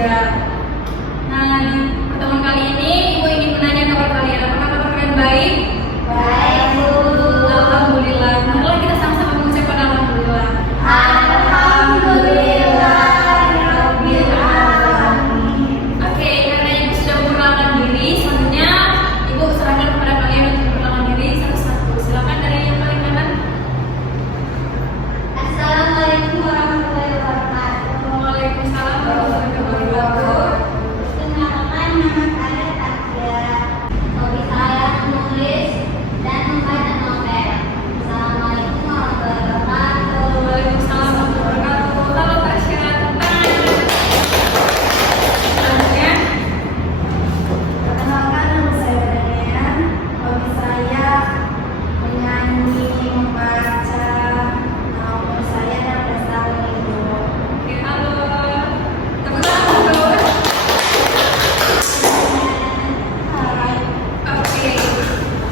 3. Nah, di pertemuan kali ini Ibu ingin menanya kabar kalian. Apakah kabar kalian baik? Baik, Bu. Alhamdulillah. Marilah kita sama-sama mengucapkan alhamdulillah. Alhamdulillahirabbil alamin. Oke, karena Ibu sudah memperkenalkan diri, selanjutnya Ibu serahkan kepada kalian untuk memperkenalkan diri satu-satu. Silakan dari yang paling kanan. Assalamualaikum warahmatullahi wabarakatuh. Waalaikumsalam warahmatullahi wabarakatuh. Perkenalkan, nama saya Tasya. Hobi saya menulis dan membaca novel. Assalamualaikum warahmatullahi wabarakatuh. Waalaikumsalam warahmatullahi wabarakatuh. Halo Tasya, selanjutnya. Perkenalkan, nama saya Danian. Hobi saya menyanyi, membaca. Umur saya 16 tahun itu. Oke, halo. Tepuk tangan dulu. Oke.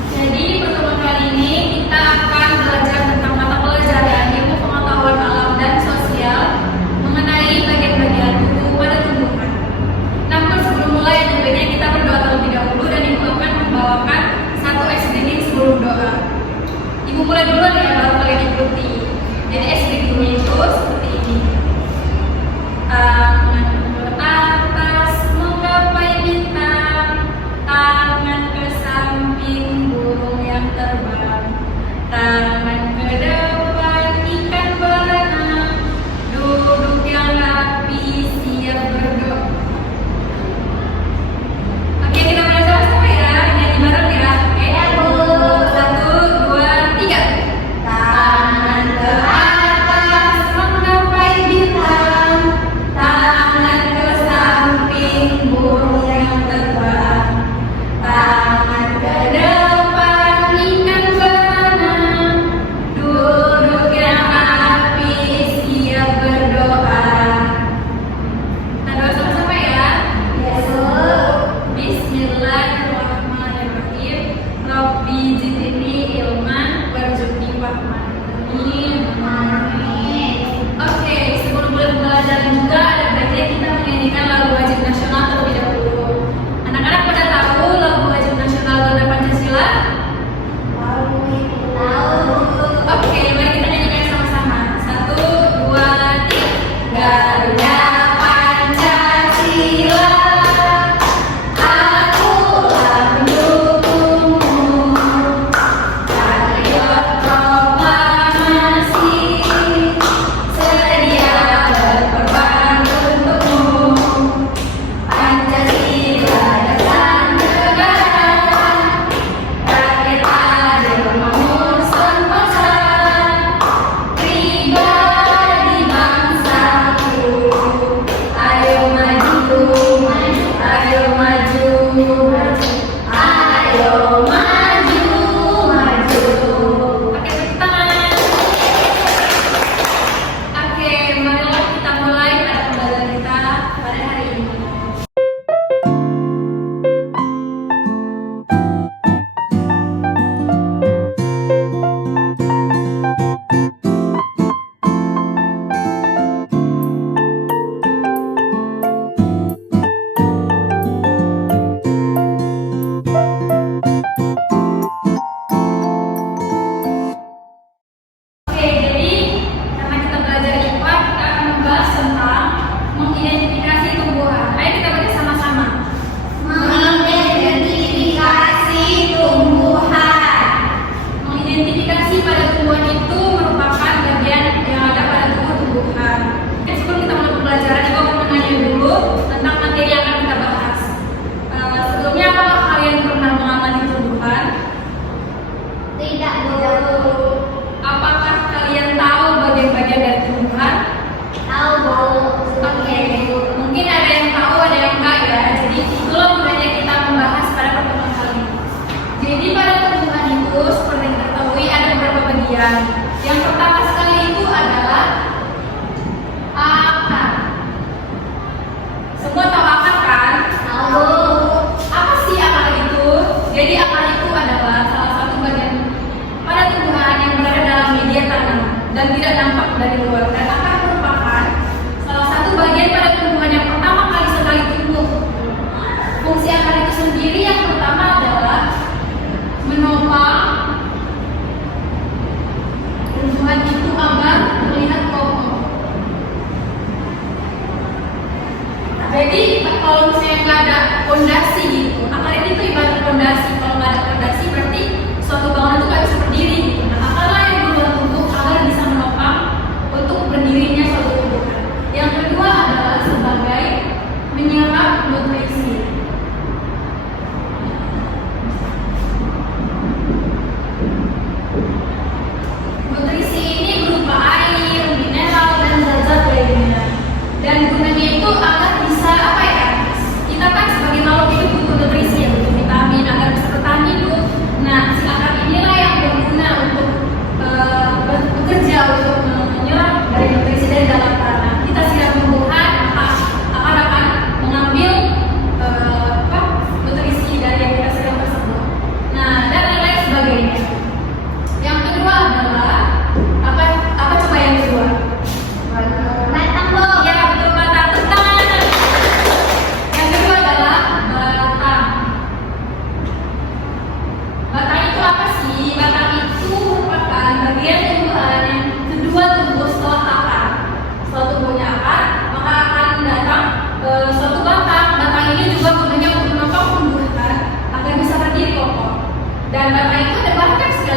Jadi di pertemuan kali ini kita akan belajar tentang mata pelajaran ilmu pengetahuan alam dan sosial mengenai bagian-bagian tubuh pada tumbuhan. Namun sebelum mulai, yang baiknya kita berdoa terlebih dahulu dan Ibu akan membawakan satu SDG sebelum doa. Ibu mulai duluan ya, baru kalian ikuti. Jadi SDG-nya itu seperti ini. Tangan ke atas menggapai bintang, tangan ke samping burung yang terbang, tangan ke depan ikan berenang, duduk yang rapi siap berdoa. Oke, kita mulai sama-sama ya, nyanyi bareng ya. Oke, Ya, Bu. 1, 2, 3. Tangan ke atas menggapai bintang, tangan ke samping burung yang terbang, tangan ke depan ikan berenang, duduk yang rapi siap berdoa. Kita doa sama-sama ya. Bismillahirrahmanirrahim. Rabbi zidni ilman warzuqni fahman. Amin. Oke, sebelum mulai belajar juga ada baiknya kita menyanyikan lagu wajib nasional terlebih dahulu. Anak-anak pada tahu lagu wajib nasional Garuda Pancasila? Oke, mari kita nyanyikan sama-sama. 1, 2, 3. Garuda Pancasila, akulah pendukungmu. Patriot proklamasi, sedia berkorban untukmu. Pancasila dasar negara, rakyat adil makmur sentosa, pribadi bangsaku. Ayo maju, ayo maju, ayo maju, maju. Oke, tepuk tangan. Oke, marilah kita mulai pada pembelajaran kita pada hari ini. Oke, jadi karena kita belajar IPA, kita akan membahas tentang mengidentifikasi tumbuhan. Ayo kita baca sama-sama. Mengidentifikasi tumbuhan. Mengidentifikasi pada tumbuhan itu merupakan bagian yang ada pada tubuh tumbuhan. Oke, sebelum kita mulai pembelajaran, Ibu akan menanya dulu tentang materi yang akan kita bahas. Sebelumnya, apakah kalian pernah mengamati tumbuhan? Tidak, Bu. Apakah kalian tahu bagian-bagian dari tumbuhan? Tahu, Bu. Oke, mungkin ada yang tahu, ada yang enggak ya. Jadi itulah gunanya kita membahas pada pertemuan kali ini. Jadi pada tumbuhan itu seperti yang kita ketahui ada beberapa bagian. Yang pertama sekali itu adalah akar. Semua tahu akar kan? Tahu. Apa sih akar itu? Jadi akar itu adalah salah satu bagian pada tumbuhan yang berada dalam media tanam dan tidak nampak dari luar. Dan akar merupakan salah satu bagian pada tumbuhan yang pertama kali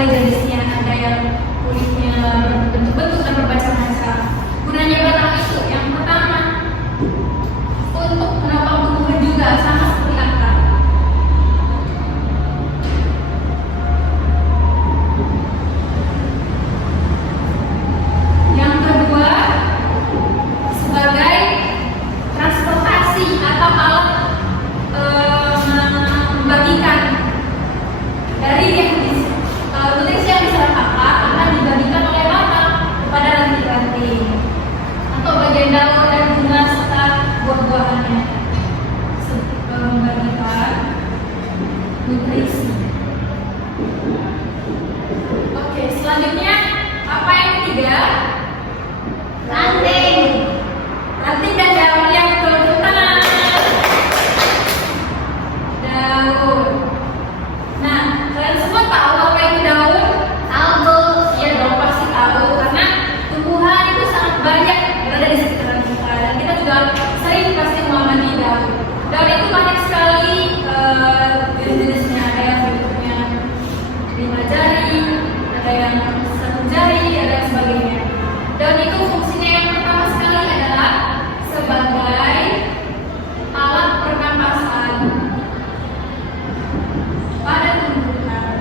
berbagai jenisnya, ada yang kulitnya bentuk-bentuk dan bermacam-macam. Gunanya batang itu yang pertama untuk menopang tumbuhan juga sama seperti akar. Yang kedua sebagai transportasi atau alat membagikan dari yang nutrisi yang diserap akar akan dibagikan oleh batang kepada ranting-ranting atau bagian daun dan bunga serta buah-buahannya, membagikan nutrisi. Oke, selanjutnya apa yang ketiga? Ranting. Ranting dan daun yang bertangan. Daun. Nah, kalian semua tahu apa itu daun? Tahu, Bu. Iya dong, pasti tahu karena tumbuhan itu sangat banyak berada di sekitaran kita dan kita juga sering pasti mengamati daun. Daun itu banyak sekali jenis-jenisnya, ada yang bentuknya 5 jari, ada yang 1 jari, ada yang sebagainya. Daun itu fungsinya yang pertama sekali adalah sebagai alat pernapasan pada tumbuhan.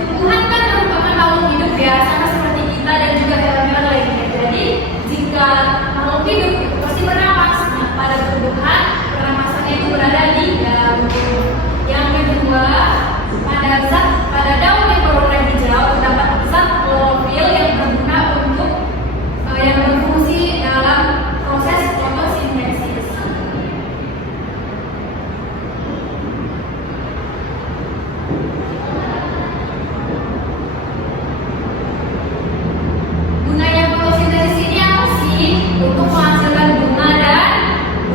Tumbuhan kan merupakan makhluk hidup ya, sama seperti kita dan juga hewan-hewan lainnya. Jadi jika makhluk hidup pasti bernapas, nah, pada tumbuhan pernapasannya itu berada di daun. Yang kedua, pada daun yang berwarna hijau terdapat zat klorofil yang berguna untuk yang berfungsi dalam proses fotosintesis. Gunanya fotosintesis ini apa sih? Untuk menghasilkan bunga dan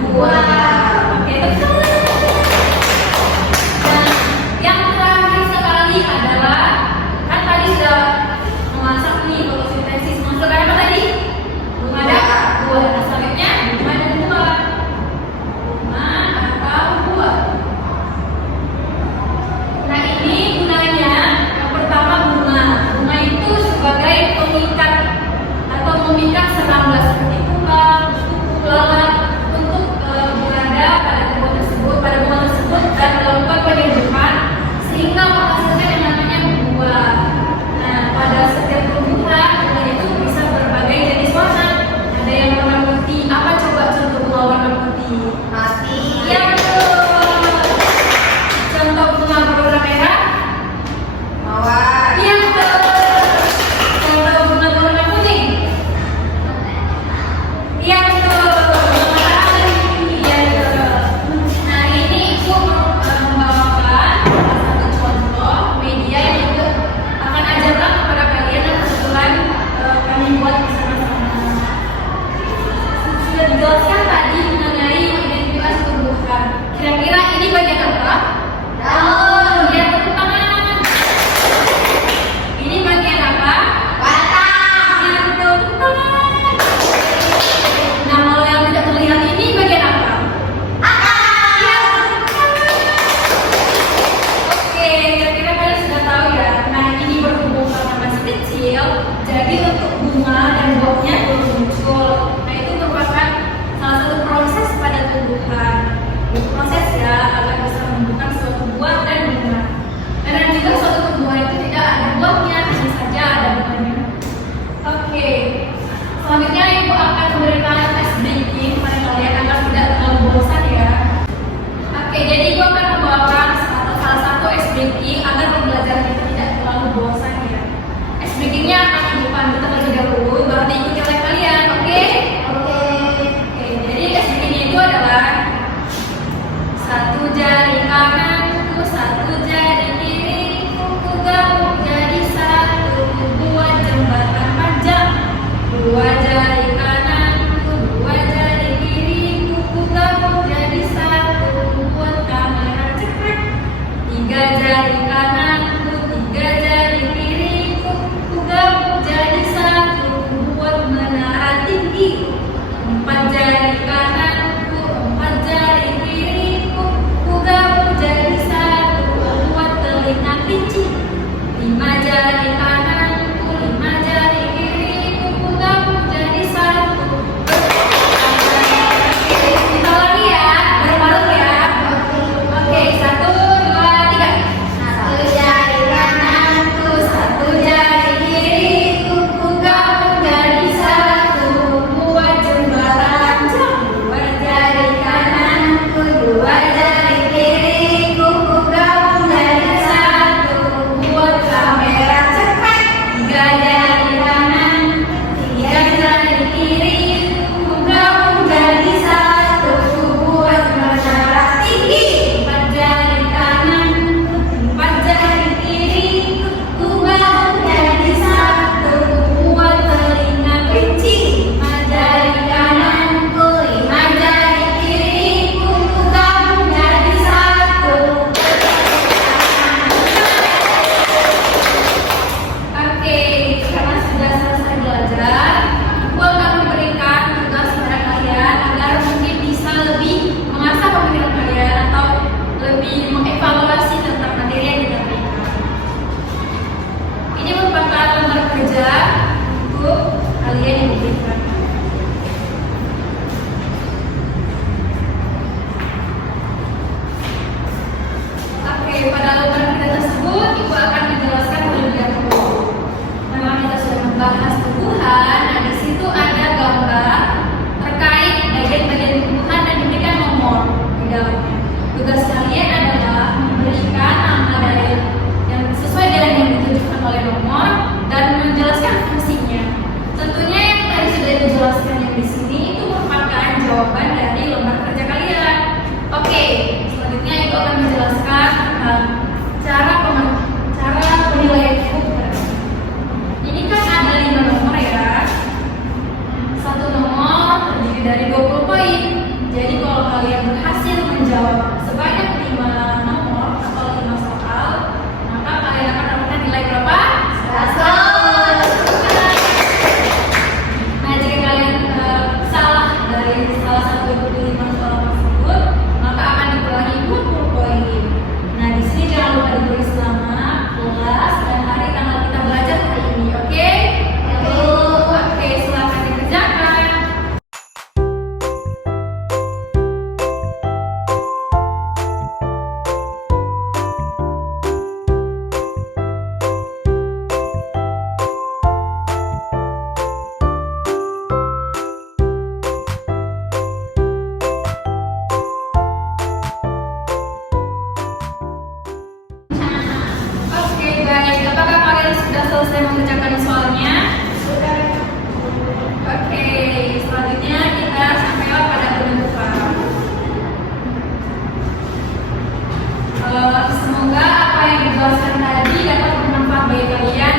buah. Oke, betul. Dan yang terakhir sekali adalah kan tadi sudah memasak nih fotosintesis, menghasilkan apa tadi? Bunga dan buah. Nah, selanjutnya bunga dan buah. Bunga atau buah. Nah, ini gunanya yang pertama bunga. Bunga itu sebagai pengikat atau memikat serangga seperti kumbang, kupu, lalat untuk berada pada bunga tersebut dan melakukan penyeduhan sehingga menghasilkan yang namanya buah. Nah, pada setiap tumbuhan bunga itu bisa berbagai jenis warna. Ada yang warna putih. Apa coba contoh bunga warna putih? Mati. Iya betul. Contoh bunga berwarna merah? Mawar. Iya betul. Contoh bunga berwarna kuning? Iya betul. Matahari. Iya betul. Nah, ini Ibu membawakan salah satu contoh media yang juga akan ajarkan kepada kalian dan kebetulan kami buat bersama-sama. Sudah dijelaskan tadi mengenai identifikasi tumbuhan. Kira-kira ini bagian apa? Daun. Ya, tepuk tangan. Ini bagian apa? Batang. Ya, betul, tepuk tangan. Nah, kalau yang tidak terlihat ini bagian apa? Akar. Ya, tepuk tangan. Oke, kira-kira kalian sudah tahu ya. Nah, ini berhubung karena masih kecil, jadi untuk bunga dan buahnya belum muncul. Nah, itu merupakan salah satu proses pada tumbuhan. Proses ya agar bisa menumbuhkan suatu buah dan bunga. Dan juga suatu tumbuhan itu tidak ada buahnya, hanya saja ada bunganya. Oke, selanjutnya Ibu akan memberikan tes baking pada kalian agar tidak terlalu bosan ya. Oke, jadi Ibu akan membawakan salah satu tes baking agar pembelajaran kita tidak terlalu bosan ya. Tes bakingnya akan Ibu pandu terlebih dahulu, baru diikuti oleh kalian, oke? Oke. Oke, jadi tes bakingnya itu adalah 1 jari kananku, 1 jari kiriku, ku gabung jadi 1, buat jembatan panjang. 2 jari kananku, 2 jari kiriku, ku gabung jadi 1, buat kamera cekrek. 3 jari kananku, 3 jari kiriku, ku gabung jadi 1, buat menara kalian